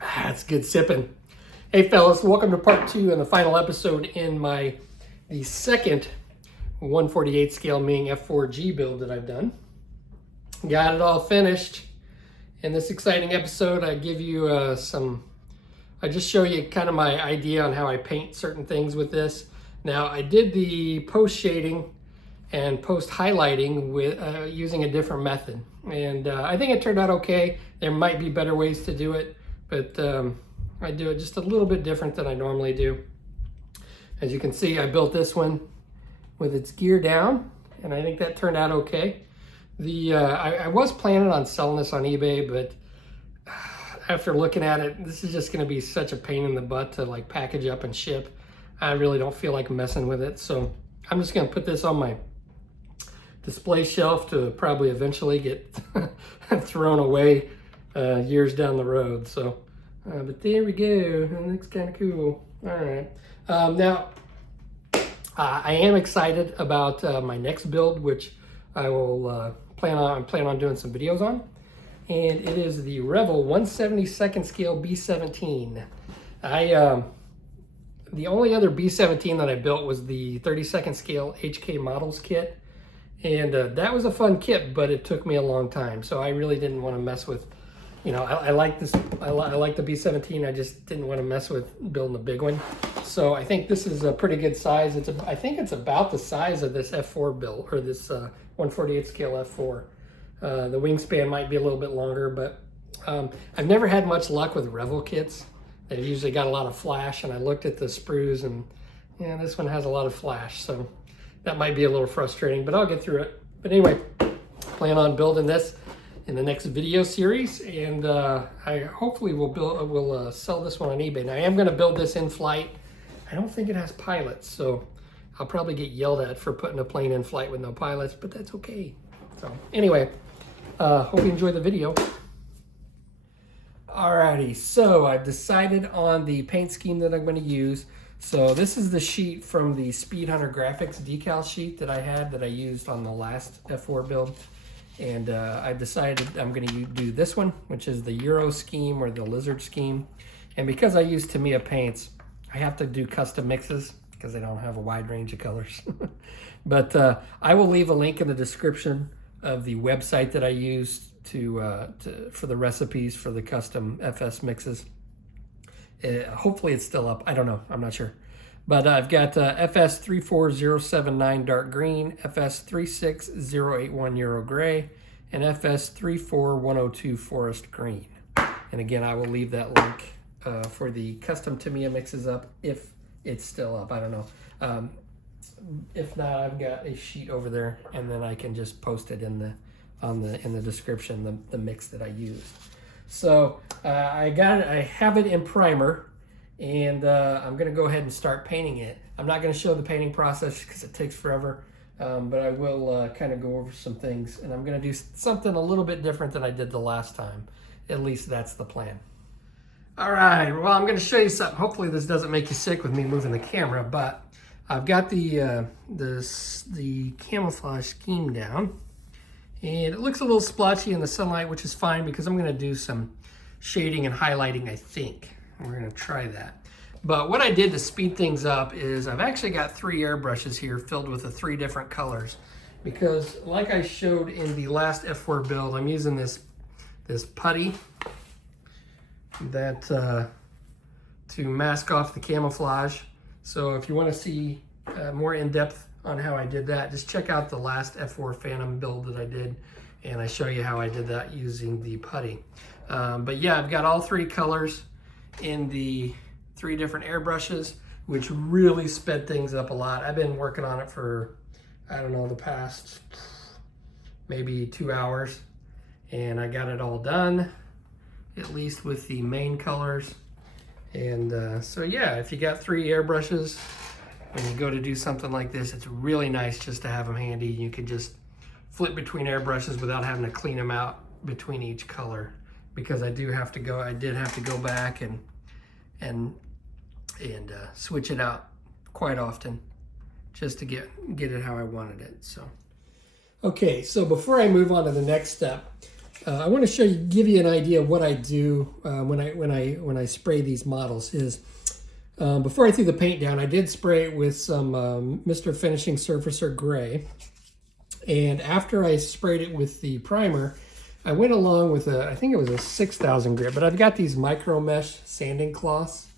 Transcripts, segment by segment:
That's good sipping. Hey fellas, welcome to part 2 and the final episode in the second 1/48 scale Meng F-4G build that I've done. Got it all finished. In this exciting episode, I give you I just show you kind of my idea on how I paint certain things with this. Now, I did the post shading and post highlighting with using a different method, and I think it turned out okay. There might be better ways to do it, but I do it just a little bit different than I normally do. As you can see, I built this one with its gear down, and I think that turned out okay. I was planning on selling this on eBay, but after looking at it, this is just going to be such a pain in the butt to like package up and ship. I really don't feel like messing with it, so I'm just going to put this on my display shelf to probably eventually get thrown away years down the road. So, but there we go. It looks kind of cool. All right. Now, I am excited about my next build, which I will plan on doing some videos on, and it is the Revel 1/72 scale B17. The only other B17 that I built was the 32nd scale HK Models kit, and that was a fun kit, but it took me a long time, so I really didn't want to mess with, you know, I like this, I like the B17, I just didn't want to mess with building a big one. So I think this is a pretty good size. I think it's about the size of this F4 build, or this 1/48 scale F4. The wingspan might be a little bit longer, but I've never had much luck with Revel kits. They've usually got a lot of flash, and I looked at the sprues, and yeah, this one has a lot of flash, so that might be a little frustrating, but I'll get through it. But anyway, plan on building this in the next video series, and I hopefully will sell this one on eBay. Now, I am going to build this in flight. I don't think it has pilots, so I'll probably get yelled at for putting a plane in flight with no pilots, but that's okay. So anyway, hope you enjoyed the video. Alrighty, so I've decided on the paint scheme that I'm going to use. So this is the sheet from the Speed Hunter Graphics decal sheet that I used on the last F4 build. And I decided I'm going to do this one, which is the Euro scheme or the Lizard scheme. And because I use Tamiya paints, I have to do custom mixes because they don't have a wide range of colors. But I will leave a link in the description of the website that I used for the recipes for the custom FS mixes. Hopefully it's still up. I don't know. I'm not sure. But I've got FS 34079 dark green, FS 36081 Euro gray, and FS 34102 forest green. And again, I will leave that link for the custom Tamiya mixes up if it's still up. I don't know. If not, I've got a sheet over there, and then I can just post it in the description, the mix that I used. So I have it in primer, and I'm going to go ahead and start painting it. I'm not going to show the painting process because it takes forever, but I will kind of go over some things, and I'm going to do something a little bit different than I did the last time. At least that's the plan. All right, well, I'm going to show you something. Hopefully this doesn't make you sick with me moving the camera, but I've got the camouflage scheme down. And it looks a little splotchy in the sunlight, which is fine because I'm going to do some shading and highlighting, I think. We're going to try that. But what I did to speed things up is I've actually got 3 airbrushes here filled with the 3 different colors. Because like I showed in the last F4 build, I'm using this putty that to mask off the camouflage. So if you want to see more in-depth on how I did that, just check out the last F4 Phantom build that I did, and I show you how I did that using the putty. But yeah, I've got all 3 colors in the 3 different airbrushes, which really sped things up a lot. I've been working on it for, I don't know, the past maybe 2 hours, and I got it all done, at least with the main colors. And so yeah, if you got 3 airbrushes, when you go to do something like this, it's really nice just to have them handy. You can just flip between airbrushes without having to clean them out between each color, because I did have to go back and switch it out quite often just to get it how I wanted it. So okay, so before I move on to the next step, I want to give you an idea of what I do when I spray these models. Before I threw the paint down, I did spray it with some Mr. Finishing Surfacer Gray, and after I sprayed it with the primer, I went along with I think it was a 6,000 grit, but I've got these micro mesh sanding cloths,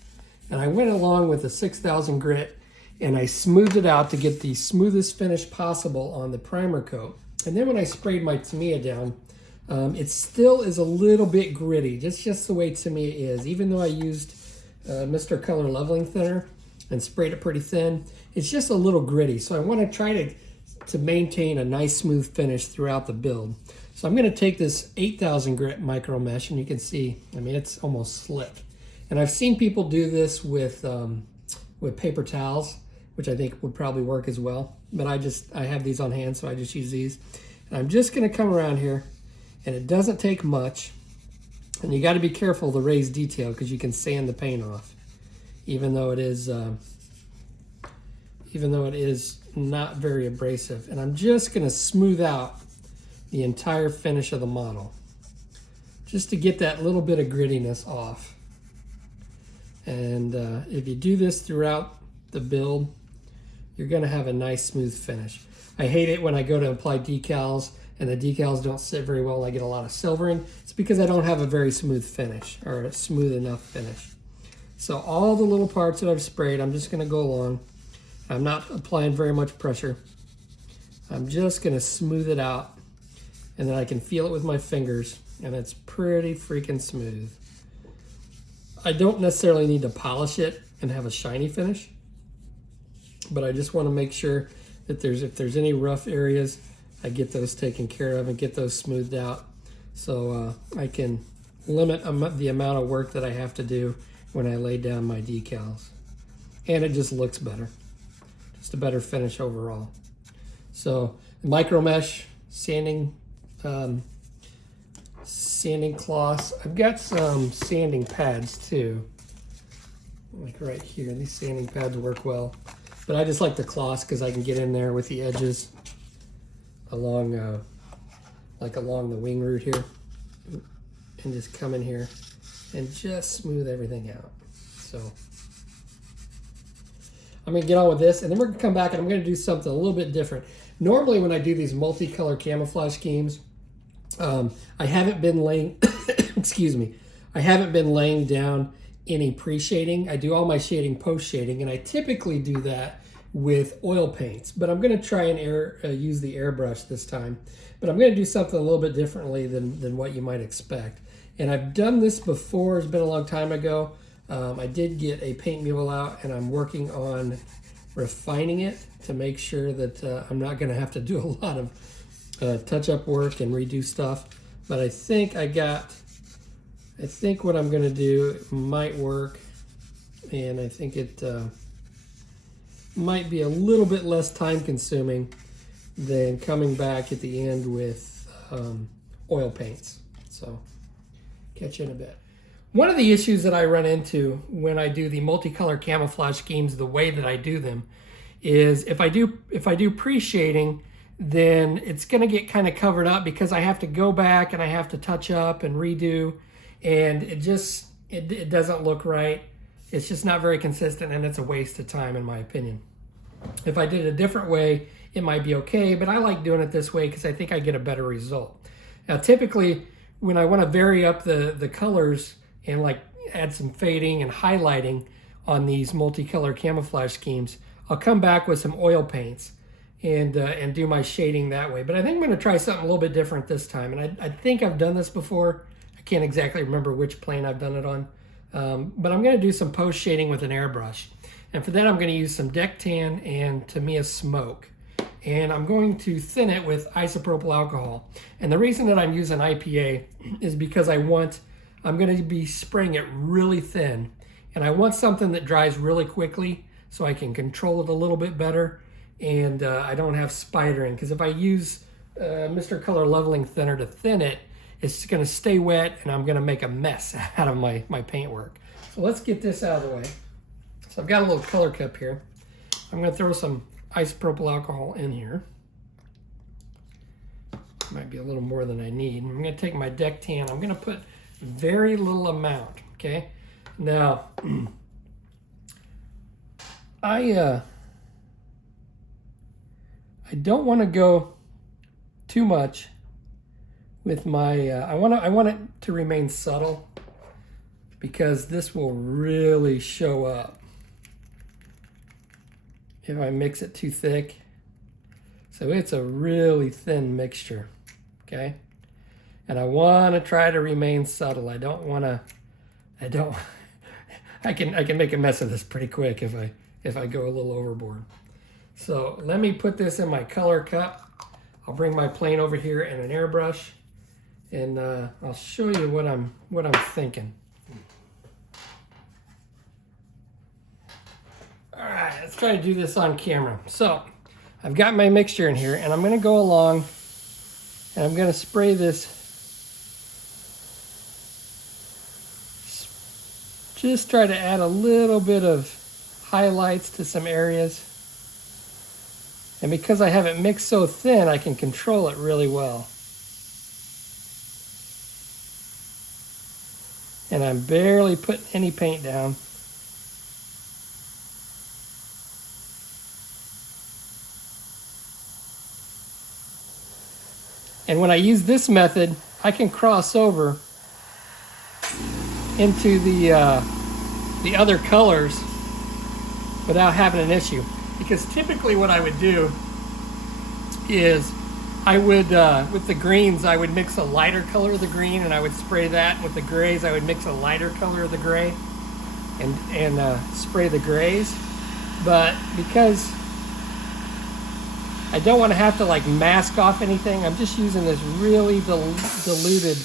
and I went along with a 6,000 grit, and I smoothed it out to get the smoothest finish possible on the primer coat. And then when I sprayed my Tamiya down, it still is a little bit gritty, just the way Tamiya is. Even though I used Mr. Color Leveling Thinner and sprayed it pretty thin, it's just a little gritty. So I want to try to maintain a nice smooth finish throughout the build. So I'm going to take this 8,000 grit micro mesh, and you can see, I mean, it's almost slick. And I've seen people do this with paper towels, which I think would probably work as well. But I have these on hand, so I just use these. And I'm just going to come around here, and it doesn't take much. And you got to be careful of the raised detail because you can sand the paint off, even though it is not very abrasive. And I'm just going to smooth out the entire finish of the model, just to get that little bit of grittiness off. And if you do this throughout the build, you're going to have a nice smooth finish. I hate it when I go to apply decals and the decals don't sit very well. I get a lot of silvering. It's because I don't have a very smooth finish, or a smooth enough finish. So all the little parts that I've sprayed, I'm just going to go along. I'm not applying very much pressure. I'm just going to smooth it out, and then I can feel it with my fingers, and it's pretty freaking smooth. I don't necessarily need to polish it and have a shiny finish, but I just want to make sure that if there's any rough areas, I get those taken care of and get those smoothed out, so I can limit the amount of work that I have to do when I lay down my decals. And it just looks better. Just a better finish overall. So micro mesh sanding cloths. I've got some sanding pads too, like right here. These sanding pads work well, but I just like the cloths because I can get in there with the edges along along the wing root here, and just come in here and just smooth everything out. So I'm gonna get on with this, and then we're gonna come back and I'm gonna do something a little bit different. Normally when I do these multicolor camouflage schemes, I haven't been laying excuse me, I haven't been laying down any pre-shading. I do all my shading post-shading, and I typically do that with oil paints, but I'm going to try and use the airbrush this time. But I'm going to do something a little bit differently than what you might expect. And I've done this before. It's been a long time ago. I did get a paint mule out, and I'm working on refining it to make sure that I'm not going to have to do a lot of touch-up work and redo stuff. But I think what I'm going to do might work, and I think it might be a little bit less time consuming than coming back at the end with oil paints. So catch you in a bit. One of the issues that I run into when I do the multicolor camouflage schemes the way that I do them is if I do pre-shading, then it's going to get kind of covered up because I have to go back and I have to touch up and redo, and it doesn't look right. It's just not very consistent, and it's a waste of time in my opinion. If I did it a different way, it might be okay, but I like doing it this way because I think I get a better result. Now typically when I want to vary up the colors and like add some fading and highlighting on these multicolor camouflage schemes, I'll come back with some oil paints and do my shading that way. But I think I'm going to try something a little bit different this time, and I think I've done this before. I can't exactly remember which plane I've done it on. But I'm going to do some post shading with an airbrush. And for that, I'm going to use some deck tan and Tamiya smoke. And I'm going to thin it with isopropyl alcohol. And the reason that I'm using IPA is because I'm going to be spraying it really thin. And I want something that dries really quickly so I can control it a little bit better. And I don't have spidering. Because if I use Mr. Color Leveling Thinner to thin it, it's going to stay wet and I'm going to make a mess out of my paint work. So let's get this out of the way. So I've got a little color cup here. I'm going to throw some isopropyl alcohol in here. Might be a little more than I need. I'm going to take my deck tan. I'm going to put very little amount, okay? Now, I don't want to go too much with my, I want it to remain subtle because this will really show up if I mix it too thick. So it's a really thin mixture, okay? And I want to try to remain subtle. I can make a mess of this pretty quick if I go a little overboard. So let me put this in my color cup. I'll bring my plane over here and an airbrush, and I'll show you what I'm thinking. All right, let's try to do this on camera. So I've got my mixture in here, and I'm going to go along, and I'm going to spray this. Just try to add a little bit of highlights to some areas. And because I have it mixed so thin, I can control it really well. And I'm barely putting any paint down. And when I use this method, I can cross over into the other colors without having an issue. Because typically what I would do is I would, with the greens, I would mix a lighter color of the green and I would spray that. With the grays, I would mix a lighter color of the gray and spray the grays. But because I don't want to have to like mask off anything, I'm just using this really diluted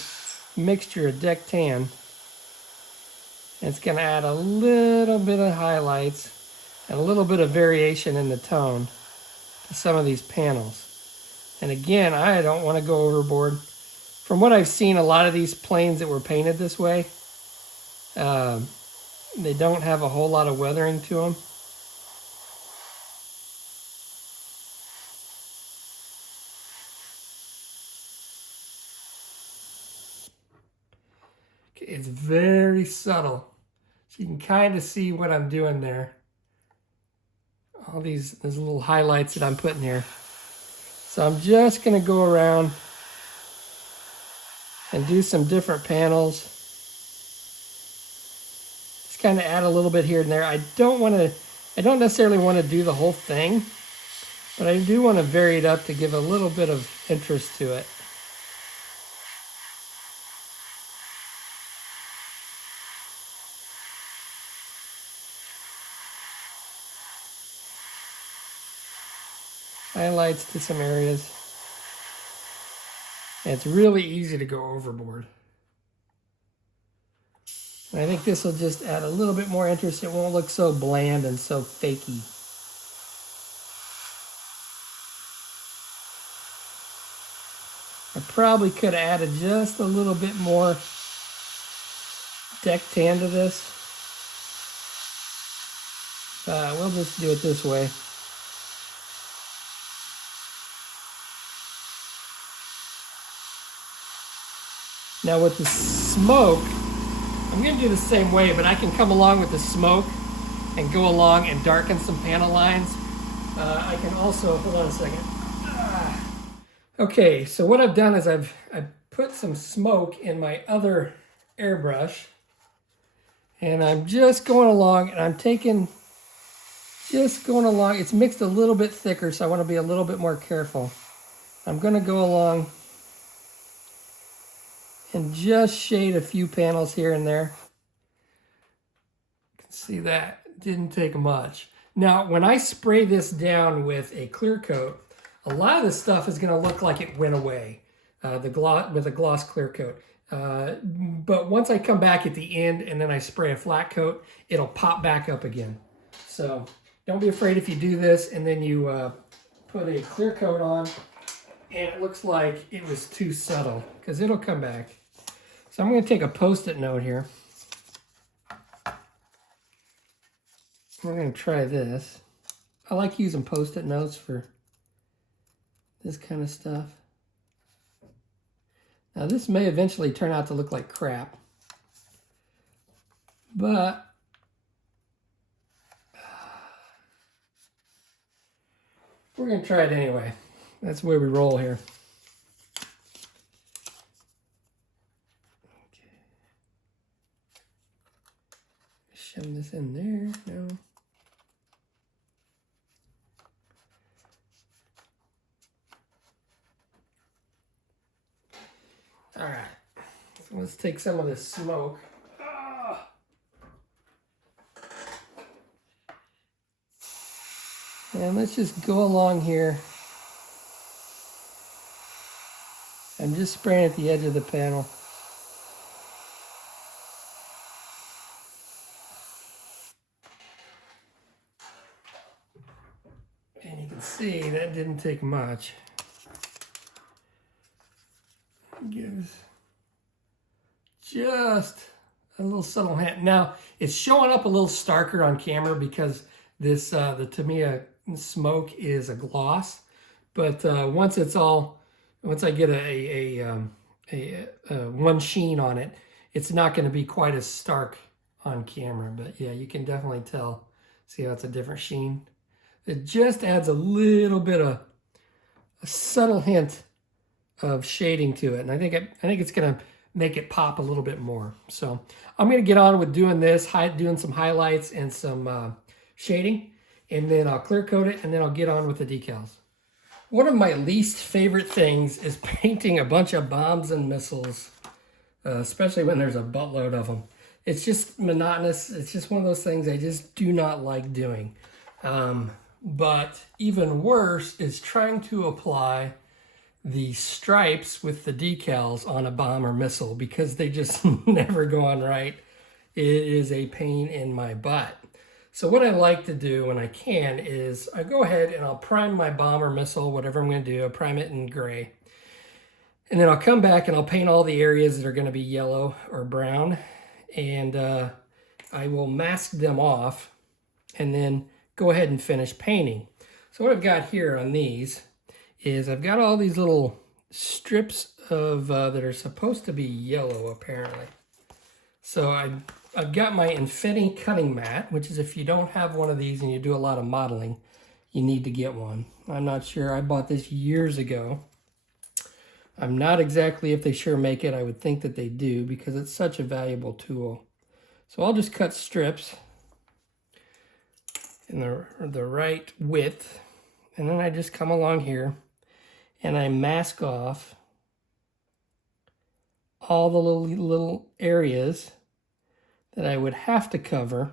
mixture of deck tan. And it's going to add a little bit of highlights and a little bit of variation in the tone to some of these panels. And again, I don't want to go overboard. From what I've seen, a lot of these planes that were painted this way, they don't have a whole lot of weathering to them. It's very subtle. So you can kind of see what I'm doing there. All these little highlights that I'm putting here. So I'm just going to go around and do some different panels. Just kind of add a little bit here and there. I don't necessarily want to do the whole thing, but I do want to vary it up to give a little bit of interest to it. Highlights to some areas. And it's really easy to go overboard. And I think this will just add a little bit more interest. It won't look so bland and so fakey. I probably could have added just a little bit more deck tan to this. We'll just do it this way. Now with the smoke, I'm going to do the same way, but I can come along with the smoke and go along and darken some panel lines. I can also, hold on a second. Okay, so what I've done is I've put some smoke in my other airbrush, and I'm just going along, and I'm just going along. It's mixed a little bit thicker, so I want to be a little bit more careful. I'm going to go along and just shade a few panels here and there. You can see that it didn't take much. Now, when I spray this down with a clear coat, a lot of this stuff is going to look like it went away with a gloss clear coat. But once I come back at the end and then I spray a flat coat, it'll pop back up again. So don't be afraid if you do this and then you put a clear coat on and it looks like it was too subtle, because it'll come back. So I'm going to take a Post-it note here. We're going to try this. I like using Post-it notes for this kind of stuff. Now this may eventually turn out to look like crap, but we're gonna try it anyway. That's the way we roll here. Okay. Shove this in there. No. All right, so let's take some of this smoke. And let's just go along here. I'm just spraying at the edge of the panel. And you can see that didn't take much. Gives just a little subtle hint. Now it's showing up a little starker on camera because this the Tamiya smoke is a gloss, but once I get a one sheen on it, it's not going to be quite as stark on camera. But yeah, you can definitely tell. See how it's a different sheen. It just adds a little bit of a subtle hint of shading to it, and I think it's going to make it pop a little bit more. So I'm going to get on with doing this, doing some highlights and some shading, and then I'll clear coat it, and then I'll get on with the decals. One of my least favorite things is painting a bunch of bombs and missiles, especially when there's a buttload of them. It's just monotonous. It's just one of those things I just do not like doing. But even worse is trying to apply the stripes with the decals on a bomb or missile because they just never go on right. It is a pain in my butt. So what I like to do when I can is I go ahead and I'll prime my bomb or missile, whatever I'm going to do. I'll prime it in gray. And then I'll come back and I'll paint all the areas that are going to be yellow or brown. And I will mask them off and then go ahead and finish painting. So what I've got here on these is I've got all these little strips of that are supposed to be yellow apparently. So I've got my Infinity cutting mat, which is if you don't have one of these and you do a lot of modeling, you need to get one. I'm not sure. I bought this years ago. I'm not exactly if they sure make it. I would think that they do because it's such a valuable tool. So I'll just cut strips in the right width, and then I just come along here and I mask off all the little areas that I would have to cover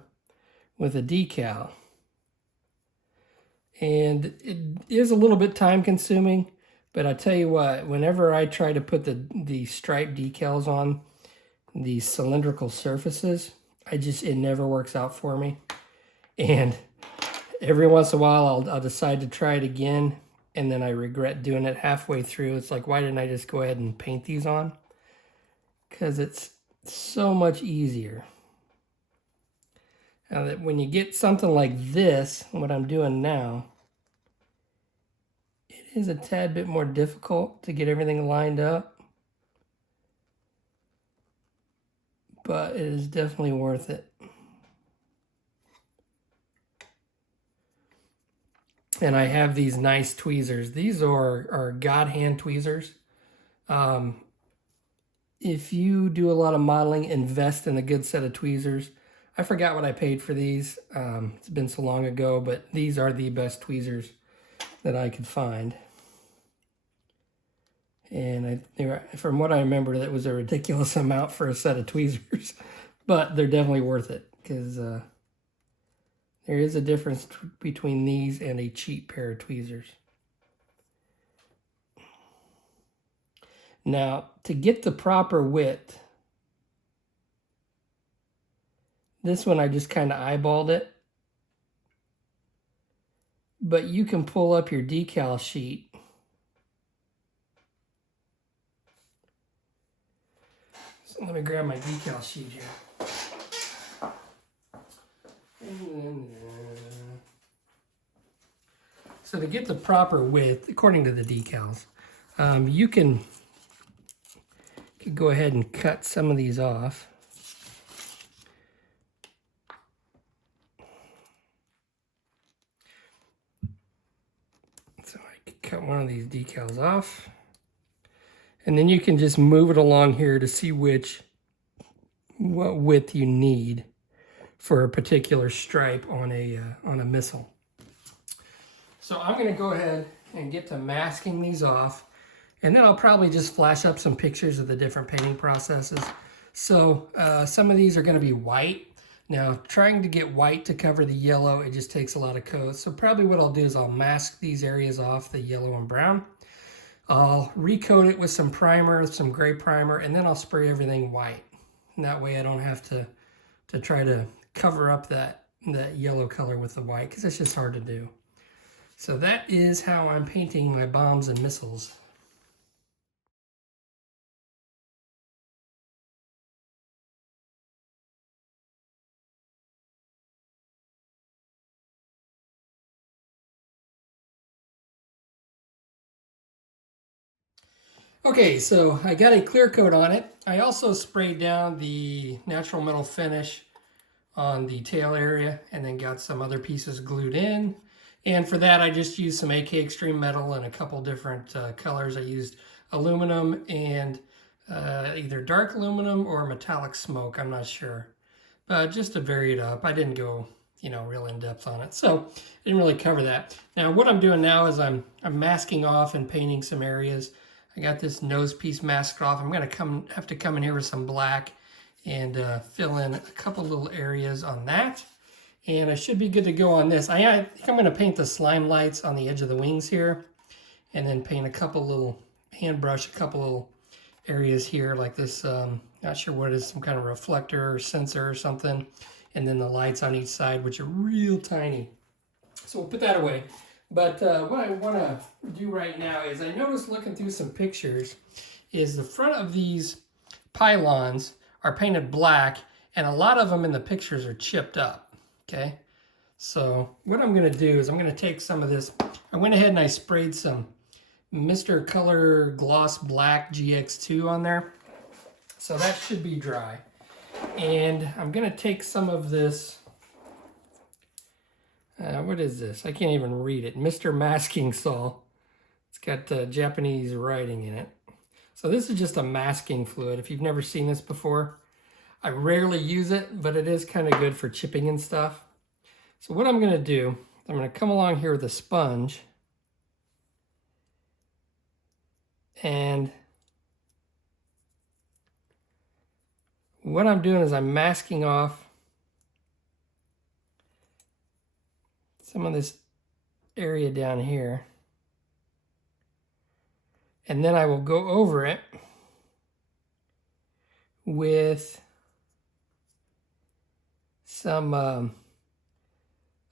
with a decal. And it is a little bit time consuming, but I tell you what, whenever I try to put the stripe decals on these cylindrical surfaces, it never works out for me. And every once in a while I'll decide to try it again, and then I regret doing it halfway through. It's like, why didn't I just go ahead and paint these on? Because it's so much easier. Now that when you get something like this, what I'm doing now, it is a tad bit more difficult to get everything lined up, but it is definitely worth it. And I have these nice tweezers. These are God hand tweezers. If you do a lot of modeling, invest in a good set of tweezers. I forgot what I paid for these. It's been so long ago, but these are the best tweezers that I could find. And from what I remember, that was a ridiculous amount for a set of tweezers, but they're definitely worth it because there is a difference between these and a cheap pair of tweezers. Now, to get the proper width, this one I just kind of eyeballed it. But you can pull up your decal sheet. So let me grab my decal sheet here. So to get the proper width, according to the decals, you can could go ahead and cut some of these off. So I could cut one of these decals off. And then you can just move it along here to see what width you need for a particular stripe on a missile. So I'm going to go ahead and get to masking these off, and then I'll probably just flash up some pictures of the different painting processes. So some of these are going to be white. Now, trying to get white to cover the yellow, it just takes a lot of coat. So probably what I'll do is I'll mask these areas off, the yellow and brown. I'll recoat it with some primer, some gray primer, and then I'll spray everything white. And that way I don't have to try to cover up that yellow color with the white, because it's just hard to do. So that is how I'm painting my bombs and missiles. Okay, so I got a clear coat on it. I also sprayed down the natural metal finish on the tail area and then got some other pieces glued in. And for that, I just used some AK Extreme Metal in a couple different colors. I used aluminum and either dark aluminum or metallic smoke, I'm not sure. But just to vary it up, I didn't go, real in depth on it. So I didn't really cover that. Now what I'm doing now is I'm masking off and painting some areas. I got this nose piece masked off. I'm gonna have to come in here with some black and fill in a couple little areas on that. And I should be good to go on this. I think I'm gonna paint the slime lights on the edge of the wings here, and then paint a couple little, hand brush a couple little areas here like this, not sure what it is, some kind of reflector or sensor or something. And then the lights on each side, which are real tiny. So we'll put that away. But what I want to do right now is I noticed looking through some pictures is the front of these pylons are painted black, and a lot of them in the pictures are chipped up, okay? So what I'm going to do is I'm going to take some of this. I went ahead and I sprayed some Mr. Color Gloss Black GX2 on there. So that should be dry. And I'm going to take some of this. What is this? I can't even read it. Mr. Masking Saw. It's got Japanese writing in it. So this is just a masking fluid. If you've never seen this before, I rarely use it, but it is kind of good for chipping and stuff. So what I'm going to do, I'm going to come along here with a sponge. And what I'm doing is I'm masking off some of this area down here. And then I will go over it with some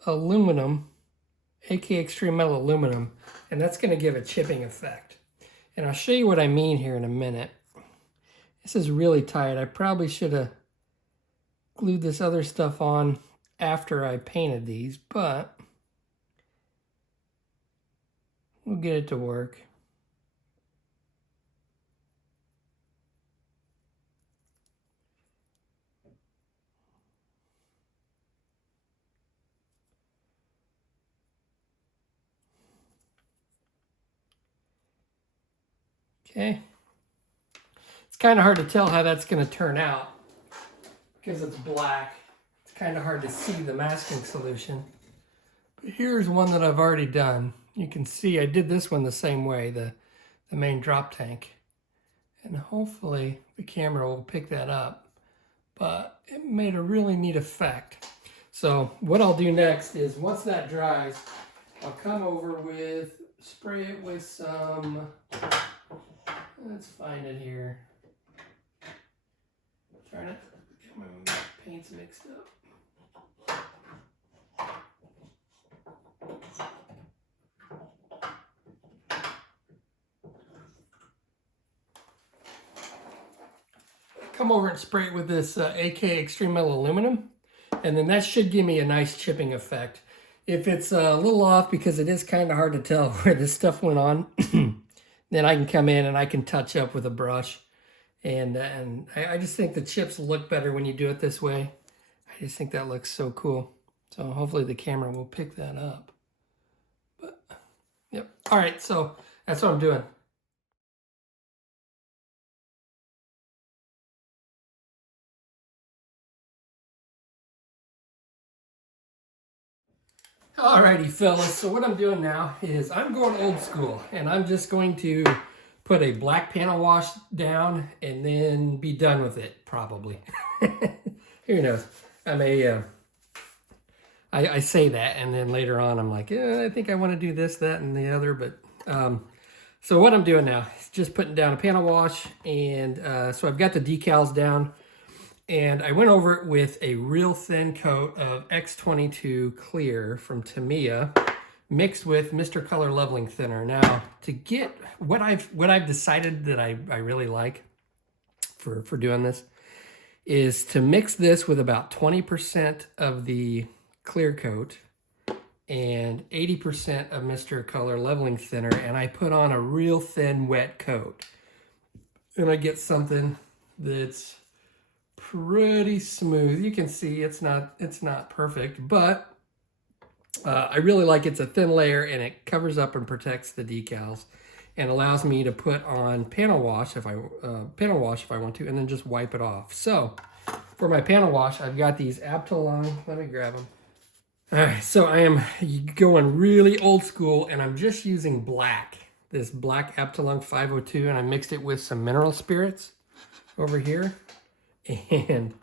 aluminum, AK Extreme Metal aluminum, and that's going to give a chipping effect. And I'll show you what I mean here in a minute. This is really tight. I probably should have glued this other stuff on after I painted these, but we'll get it to work. Okay. It's kind of hard to tell how that's going to turn out because it's black. It's kind of hard to see the masking solution. But here's one that I've already done. You can see I did this one the same way, the main drop tank. And hopefully the camera will pick that up. But it made a really neat effect. So what I'll do next is once that dries, I'll come over with, spray it with some, let's find it here. Trying to get my paints mixed up. Come over and spray it with this AK Extreme Metal aluminum, and then that should give me a nice chipping effect. If it's a little off, because it is kind of hard to tell where this stuff went on, then I can come in and I can touch up with a brush And I just think the chips look better when you do it this way. I just think that looks so cool. So hopefully the camera will pick that up. But, yep. All right, so that's what I'm doing. Alrighty, fellas, so what I'm doing now is I'm going old school, and I'm just going to put a black panel wash down and then be done with it, probably. Who knows? I say that, and then later on I'm like, I think I want to do this, that, and the other, but so what I'm doing now is just putting down a panel wash, and so I've got the decals down, and I went over it with a real thin coat of X22 clear from Tamiya, mixed with Mr. Color Leveling Thinner. Now, to get what I've decided that I really like for doing this is to mix this with about 20% of the clear coat and 80% of Mr. Color Leveling Thinner, and I put on a real thin wet coat. And I get something that's pretty smooth. You can see it's not perfect, but I really like it's a thin layer, and it covers up and protects the decals and allows me to put on panel wash if I want to, and then just wipe it off. So for my panel wash, I've got these Abtalon. Let me grab them. All right, so I am going really old school, and I'm just using black, this black Abtalon 502, and I mixed it with some mineral spirits over here. And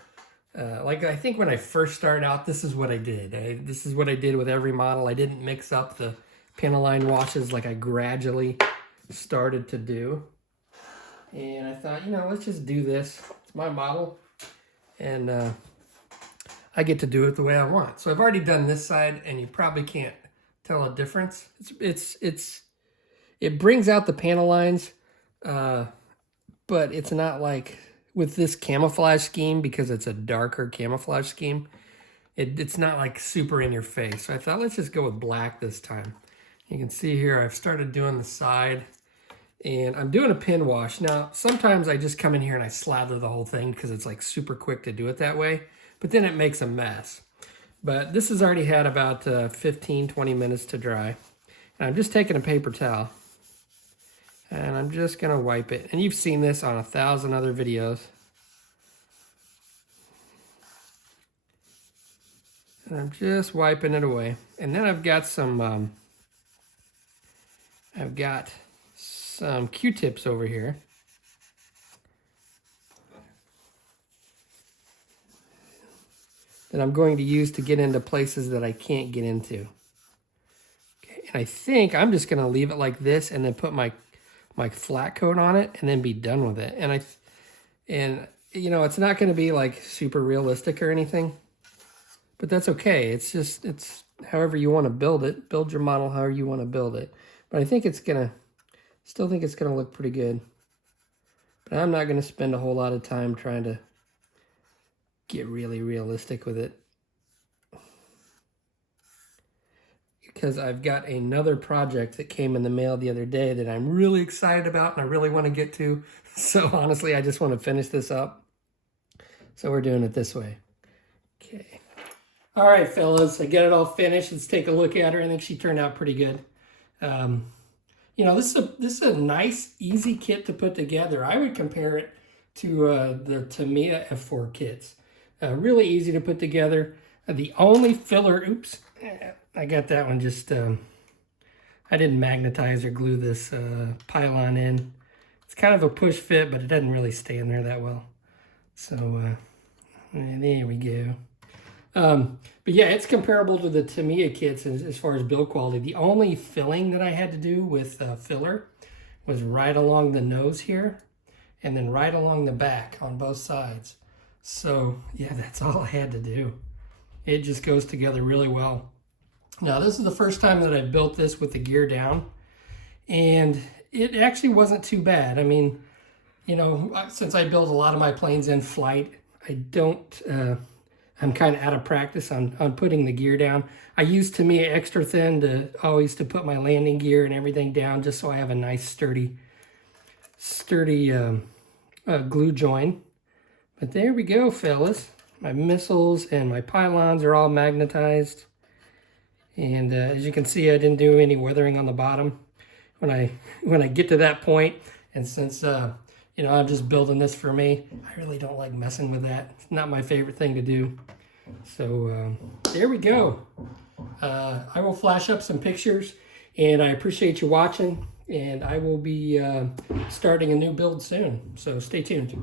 like I think when I first started out, this is what I did. This is what I did with every model. I didn't mix up the panel line washes like I gradually started to do. And I thought, let's just do this. It's my model, and I get to do it the way I want. So I've already done this side, and you probably can't tell a difference. It brings out the panel lines, but it's not like with this camouflage scheme, because it's a darker camouflage scheme. It's not like super in your face. So I thought, let's just go with black this time. You can see here I've started doing the side, and I'm doing a pin wash. Now, sometimes I just come in here and I slather the whole thing because it's like super quick to do it that way, but then it makes a mess. But this has already had about 15, 20 minutes to dry. And I'm just taking a paper towel, and I'm just gonna wipe it. And you've seen this on 1,000 other videos. And I'm just wiping it away. And then I've got some Q-tips over here. That I'm going to use to get into places that I can't get into. Okay, and I think I'm just gonna leave it like this, and then put my flat coat on it, and then be done with it. And it's not going to be like super realistic or anything, but that's okay. It's however you want to build it. Build your model however you want to build it. But I think still think it's gonna look pretty good. But I'm not gonna spend a whole lot of time trying to get really realistic with it, because I've got another project that came in the mail the other day that I'm really excited about and I really want to get to. So honestly, I just want to finish this up. So we're doing it this way. Okay. All right, fellas, I got it all finished. Let's take a look at her. I think she turned out pretty good. This is a nice, easy kit to put together. I would compare it to the Tamiya F4 kits. Really easy to put together. The only filler, oops, I got that one just, I didn't magnetize or glue this pylon in. It's kind of a push fit, but it doesn't really stay in there that well. So there we go. But yeah, it's comparable to the Tamiya kits as far as build quality. The only filling that I had to do with filler was right along the nose here, and then right along the back on both sides. So yeah, that's all I had to do. It just goes together really well. Now, this is the first time that I built this with the gear down, and it actually wasn't too bad. I mean, since I build a lot of my planes in flight, I'm kind of out of practice on putting the gear down. I use Tamiya extra thin to put my landing gear and everything down, just so I have a nice sturdy glue join. But there we go, fellas. My missiles and my pylons are all magnetized. And as you can see, I didn't do any weathering on the bottom. When I get to that point, and since you know, I'm just building this for me, I really don't like messing with that. It's not my favorite thing to do. So there we go. I will flash up some pictures, and I appreciate you watching, and I will be starting a new build soon. So stay tuned.